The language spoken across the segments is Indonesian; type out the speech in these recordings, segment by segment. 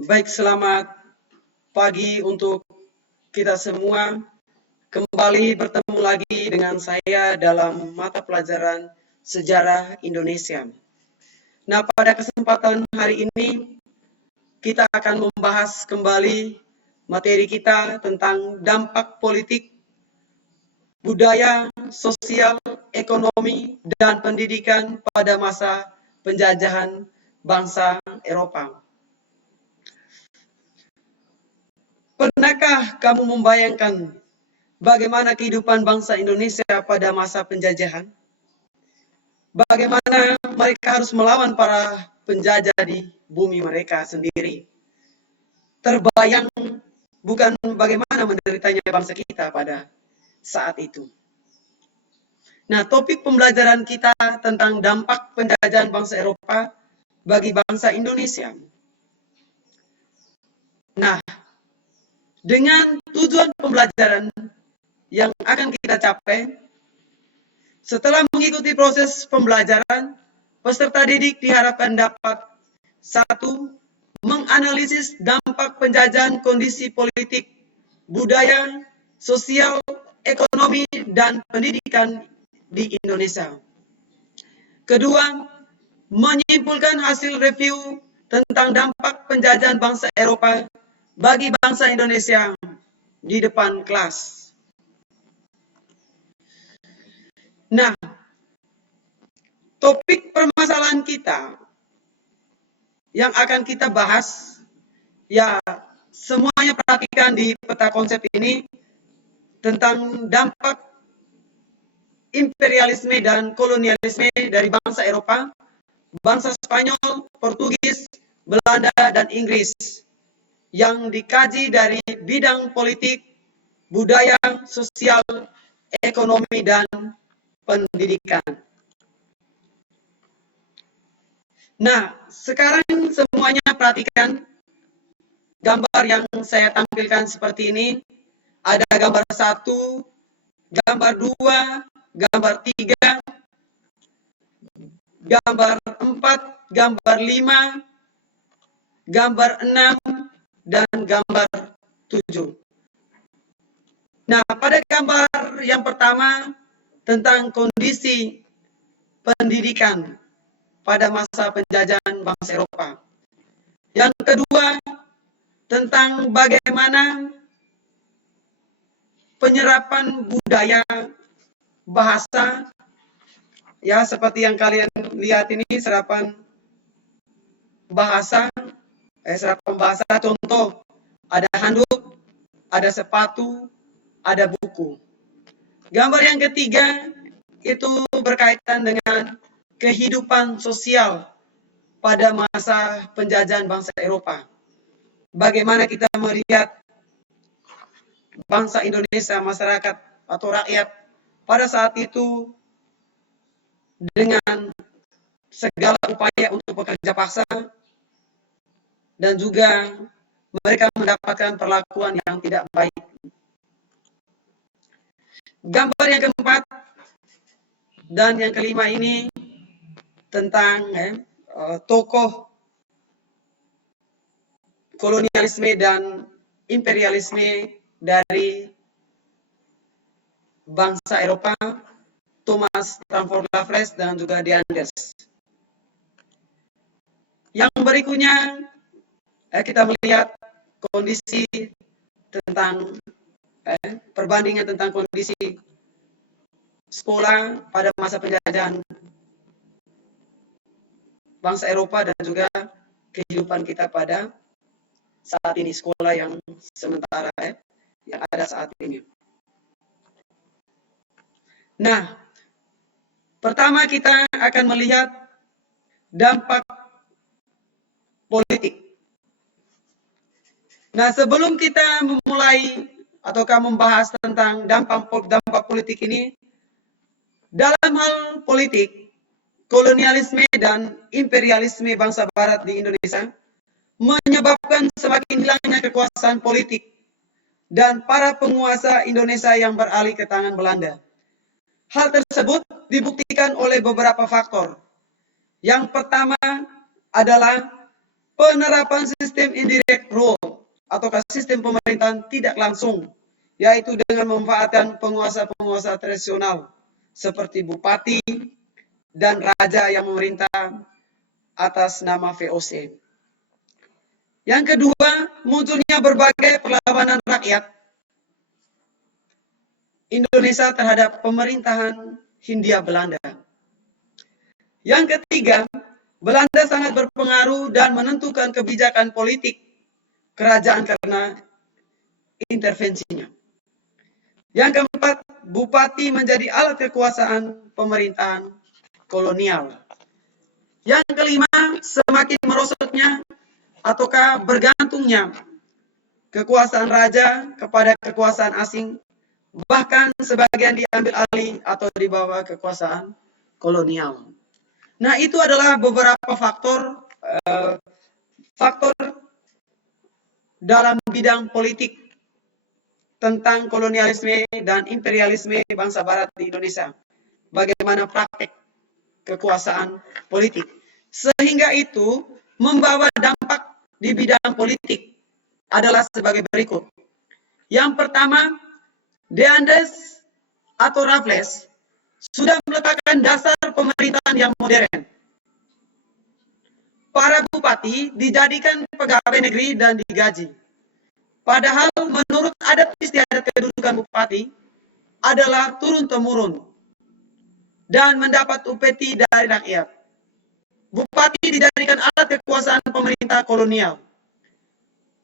Baik, selamat pagi untuk kita semua. Kembali bertemu lagi dengan saya dalam mata pelajaran Sejarah Indonesia. Nah, pada kesempatan hari ini kita akan membahas kembali materi kita tentang dampak politik, budaya, sosial, ekonomi, dan pendidikan pada masa penjajahan bangsa Eropa. Pernahkah kamu membayangkan bagaimana kehidupan bangsa Indonesia pada masa penjajahan? Bagaimana mereka harus melawan para penjajah di bumi mereka sendiri? Terbayang bukan bagaimana menderitanya bangsa kita pada saat itu. Nah, topik pembelajaran kita tentang dampak penjajahan bangsa Eropa bagi bangsa Indonesia. Nah, dengan tujuan pembelajaran yang akan kita capai, setelah mengikuti proses pembelajaran, peserta didik diharapkan dapat 1. Menganalisis dampak penjajahan kondisi politik, budaya, sosial, ekonomi, dan pendidikan di Indonesia. Kedua, menyimpulkan hasil review tentang dampak penjajahan bangsa Eropa bagi bangsa Indonesia di depan kelas. Nah, topik permasalahan kita yang akan kita bahas, ya semuanya perhatikan di peta konsep ini tentang dampak imperialisme dan kolonialisme dari bangsa Eropa, bangsa Spanyol, Portugis, Belanda, dan Inggris yang dikaji dari bidang politik, budaya, sosial, ekonomi, dan pendidikan. Nah, sekarang semuanya perhatikan gambar yang saya tampilkan seperti ini. Ada gambar 1, gambar 2, gambar 3, gambar 4, gambar 5, gambar 6, dan gambar 7. Nah, pada gambar yang pertama tentang kondisi pendidikan pada masa penjajahan bangsa Eropa. Yang kedua, tentang bagaimana penyerapan budaya, bahasa, ya seperti yang kalian lihat ini serapan bahasa, contoh, ada handuk, ada sepatu, ada buku. Gambar yang ketiga itu berkaitan dengan kehidupan sosial pada masa penjajahan bangsa Eropa. Bagaimana kita melihat bangsa Indonesia, masyarakat atau rakyat pada saat itu dengan segala upaya untuk bekerja paksa dan juga mereka mendapatkan perlakuan yang tidak baik. Gambar yang keempat dan yang kelima ini tentang tokoh kolonialisme dan imperialisme dari bangsa Eropa, Thomas Stamford Raffles dan juga De Andes. Yang berikutnya kita melihat kondisi tentang perbandingan tentang kondisi sekolah pada masa penjajahan bangsa Eropa dan juga kehidupan kita pada saat ini, sekolah yang sementara yang ada saat ini. Nah, pertama kita akan melihat dampak politik. Nah, sebelum kita memulai ataukah membahas tentang dampak politik ini, dalam hal politik, kolonialisme dan imperialisme bangsa Barat di Indonesia menyebabkan semakin hilangnya kekuasaan politik dan para penguasa Indonesia yang beralih ke tangan Belanda. Hal tersebut dibuktikan oleh beberapa faktor. Yang pertama adalah penerapan sistem indirect rule atau sistem pemerintahan tidak langsung, yaitu dengan memanfaatkan penguasa-penguasa tradisional seperti bupati dan raja yang memerintah atas nama VOC. Yang kedua, munculnya berbagai perlawanan rakyat Indonesia terhadap pemerintahan Hindia Belanda. Yang ketiga, Belanda sangat berpengaruh dan menentukan kebijakan politik kerajaan karena intervensinya. Yang keempat, bupati menjadi alat kekuasaan pemerintahan kolonial. Yang kelima, semakin merosotnya ataukah bergantungnya kekuasaan raja kepada kekuasaan asing, bahkan sebagian diambil alih atau dibawa kekuasaan kolonial. Nah, itu adalah beberapa faktor dalam bidang politik tentang kolonialisme dan imperialisme bangsa barat di Indonesia. Bagaimana praktek kekuasaan politik. Sehingga itu membawa dampak di bidang politik adalah sebagai berikut. Yang pertama, De Andes atau Raffles sudah meletakkan dasar pemerintahan yang modern. Para bupati dijadikan pegawai negeri dan digaji. Padahal menurut adat istiadat kedudukan bupati adalah turun-temurun dan mendapat upeti dari rakyat. Bupati dijadikan alat kekuasaan pemerintah kolonial.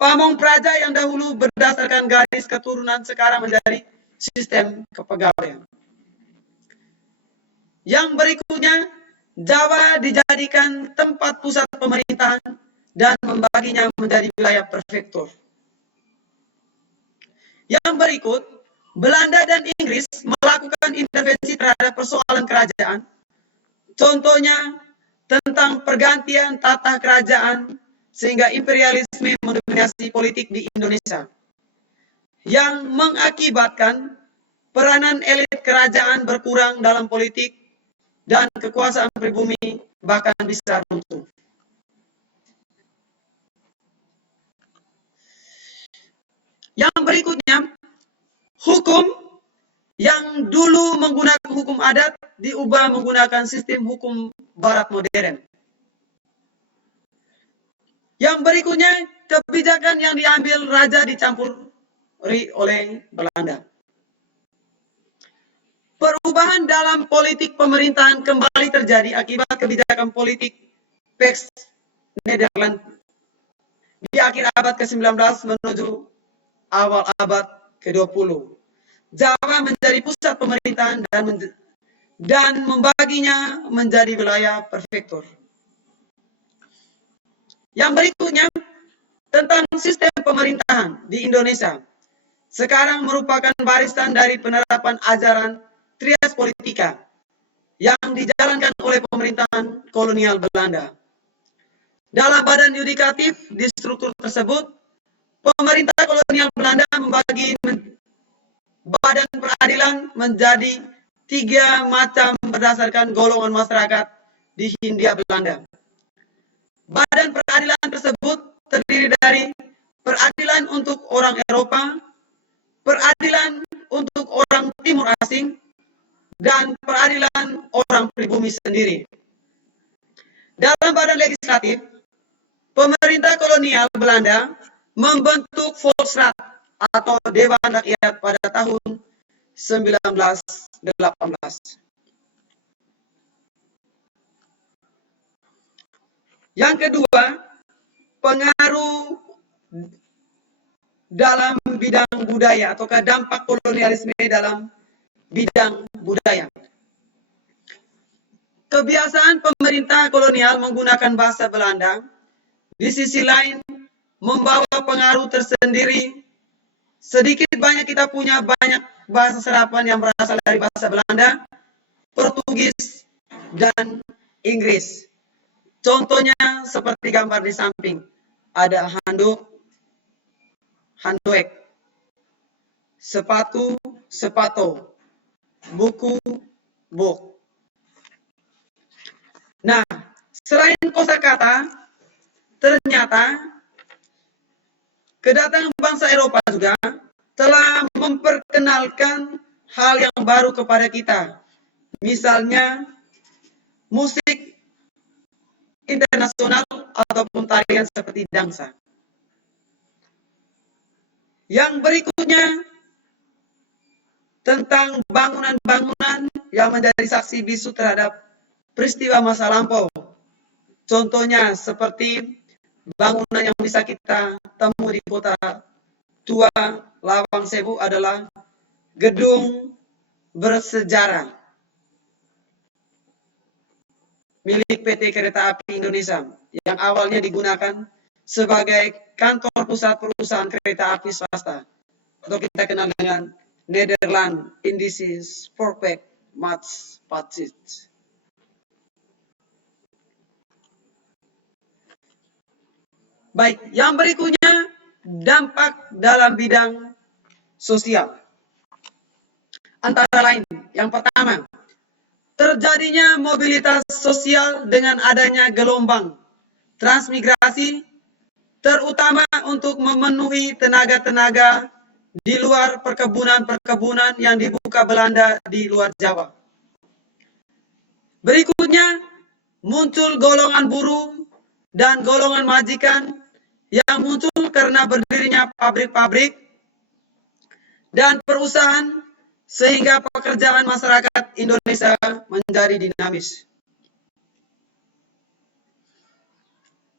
Pamong praja yang dahulu berdasarkan garis keturunan sekarang menjadi sistem kepegawaian. Yang berikutnya, Jawa dijadikan tempat pusat pemerintahan dan membaginya menjadi wilayah prefektur. Yang berikut, Belanda dan Inggris melakukan intervensi terhadap persoalan kerajaan. Contohnya tentang pergantian tata kerajaan sehingga imperialisme mendominasi politik di Indonesia. Yang mengakibatkan peranan elit kerajaan berkurang dalam politik dan kekuasaan pribumi bahkan bisa runtuh. Yang berikutnya, hukum yang dulu menggunakan hukum adat diubah menggunakan sistem hukum barat modern. Yang berikutnya, kebijakan yang diambil raja dicampuri oleh Belanda. Perubahan dalam politik pemerintahan kembali terjadi akibat kebijakan politik Pax Nederland di akhir abad ke-19 menuju awal abad ke-20. Jawa menjadi pusat pemerintahan dan membaginya menjadi wilayah prefektur. Yang berikutnya tentang sistem pemerintahan di Indonesia. Sekarang merupakan barisan dari penerapan ajaran trias politika yang dijalankan oleh pemerintahan kolonial Belanda. Dalam badan yudikatif di struktur tersebut, pemerintah kolonial Belanda membagi badan peradilan menjadi 3 macam berdasarkan golongan masyarakat di Hindia Belanda. Badan peradilan tersebut terdiri dari peradilan untuk orang Eropa, peradilan untuk orang Timur Asing, dan peradilan orang pribumi sendiri. Dalam badan legislatif, pemerintah kolonial Belanda membentuk Volksraad atau Dewan Rakyat pada tahun 1918. Yang kedua, pengaruh dalam bidang budaya atau dampak kolonialisme dalam bidang budaya. Kebiasaan pemerintah kolonial menggunakan bahasa Belanda, di sisi lain membawa pengaruh tersendiri. Sedikit banyak kita punya banyak bahasa serapan yang berasal dari bahasa Belanda, Portugis, dan Inggris. Contohnya seperti gambar di samping. Ada handuk, handuk, sepatu, sepato, buku, book. Nah, selain kosakata, ternyata kedatangan bangsa Eropa juga telah memperkenalkan hal yang baru kepada kita. Misalnya musik internasional ataupun tarian seperti dansa. Yang berikutnya tentang bangunan-bangunan yang menjadi saksi bisu terhadap peristiwa masa lampau. Contohnya seperti bangunan yang bisa kita temui di kota tua Lawang Sewu adalah gedung bersejarah milik PT Kereta Api Indonesia yang awalnya digunakan sebagai kantor pusat perusahaan kereta api swasta atau kita kenal dengan Nederland Indische Spoorwegmaatschappij. Baik, yang berikutnya dampak dalam bidang sosial. Antara lain, yang pertama, terjadinya mobilitas sosial dengan adanya gelombang transmigrasi, terutama untuk memenuhi tenaga-tenaga di luar perkebunan-perkebunan yang dibuka Belanda di luar Jawa. Berikutnya, muncul golongan buruh dan golongan majikan yang muncul karena berdirinya pabrik-pabrik dan perusahaan sehingga pekerjaan masyarakat Indonesia menjadi dinamis.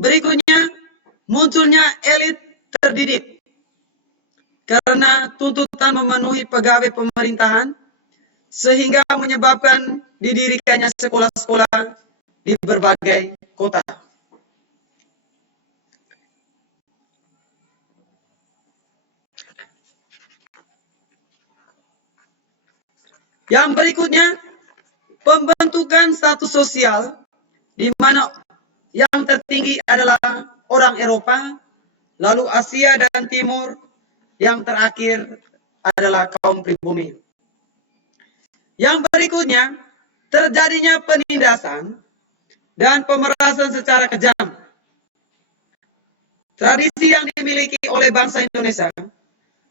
Berikutnya, munculnya elit terdidik karena tuntutan memenuhi pegawai pemerintahan sehingga menyebabkan didirikannya sekolah-sekolah di berbagai kota. Yang berikutnya, pembentukan status sosial di mana yang tertinggi adalah orang Eropa, lalu Asia dan Timur, yang terakhir adalah kaum pribumi. Yang berikutnya, terjadinya penindasan dan pemerasan secara kejam. Tradisi yang dimiliki oleh bangsa Indonesia,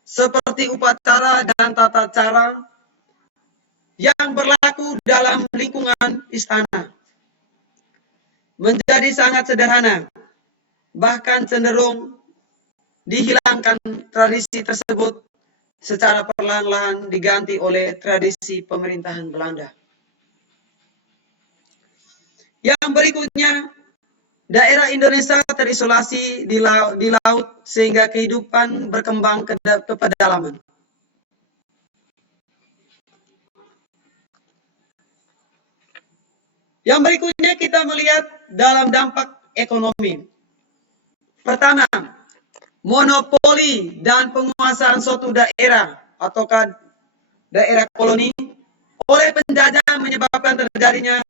seperti upacara dan tata cara yang berlaku dalam lingkungan istana, menjadi sangat sederhana, bahkan cenderung dihilangkan tradisi tersebut secara perlahan-lahan diganti oleh tradisi pemerintahan Belanda. Yang berikutnya, daerah Indonesia terisolasi di laut sehingga kehidupan berkembang ke pedalaman. Yang berikutnya kita melihat dalam dampak ekonomi. Pertama, monopoli dan penguasaan suatu daerah ataukah daerah koloni oleh penjajah menyebabkan terjadinya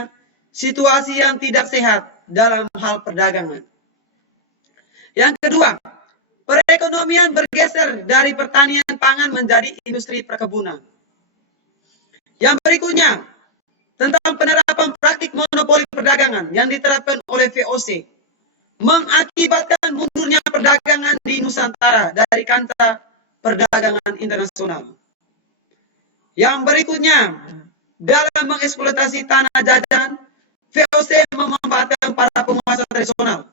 situasi yang tidak sehat dalam hal perdagangan. Yang kedua, perekonomian bergeser dari pertanian pangan menjadi industri perkebunan. Yang berikutnya, tentang penerapan praktik monopoli perdagangan yang diterapkan oleh VOC mengakibatkan mundurnya perdagangan di Nusantara dari kancah perdagangan internasional. Yang berikutnya, dalam mengeksploitasi tanah jajahan, VOC memanfaatkan para penguasa tradisional,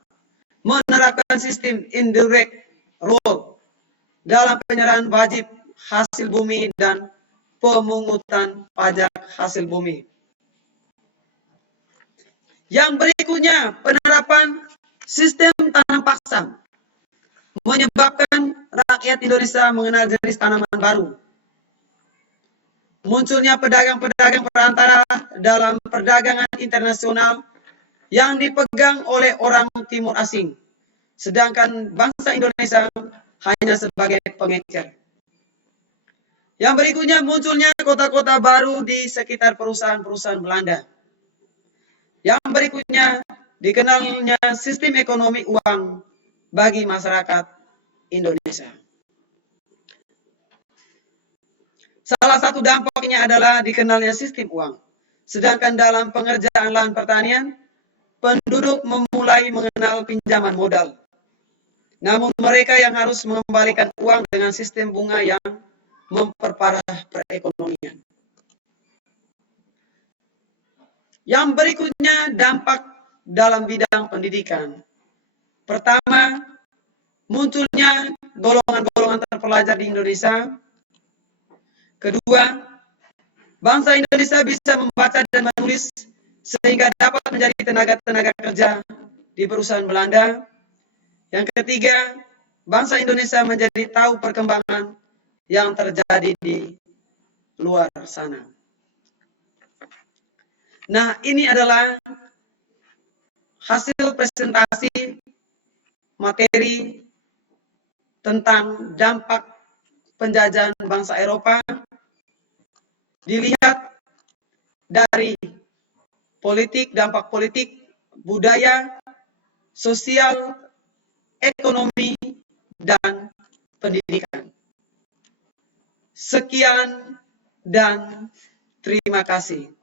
menerapkan sistem indirect rule dalam penyerahan wajib hasil bumi dan pemungutan pajak hasil bumi. Yang berikutnya, penerapan sistem tanam paksa menyebabkan rakyat Indonesia mengenal jenis tanaman baru. Munculnya pedagang-pedagang perantara dalam perdagangan internasional yang dipegang oleh orang timur asing, sedangkan bangsa Indonesia hanya sebagai pengecer. Yang berikutnya, munculnya kota-kota baru di sekitar perusahaan-perusahaan Belanda. Yang berikutnya, dikenalnya sistem ekonomi uang bagi masyarakat Indonesia. Salah satu dampaknya adalah dikenalnya sistem uang. Sedangkan dalam pengerjaan lahan pertanian, penduduk memulai mengenal pinjaman modal. Namun mereka yang harus mengembalikan uang dengan sistem bunga yang memperparah perekonomian. Yang berikutnya, dampak dalam bidang pendidikan. Pertama, munculnya golongan-golongan terpelajar di Indonesia. Kedua, bangsa Indonesia bisa membaca dan menulis sehingga dapat menjadi tenaga-tenaga kerja di perusahaan Belanda. Yang ketiga, bangsa Indonesia menjadi tahu perkembangan yang terjadi di luar sana. Nah, ini adalah hasil presentasi materi tentang dampak penjajahan bangsa Eropa. Dilihat dari politik, dampak politik, budaya, sosial, ekonomi, dan pendidikan. Sekian dan terima kasih.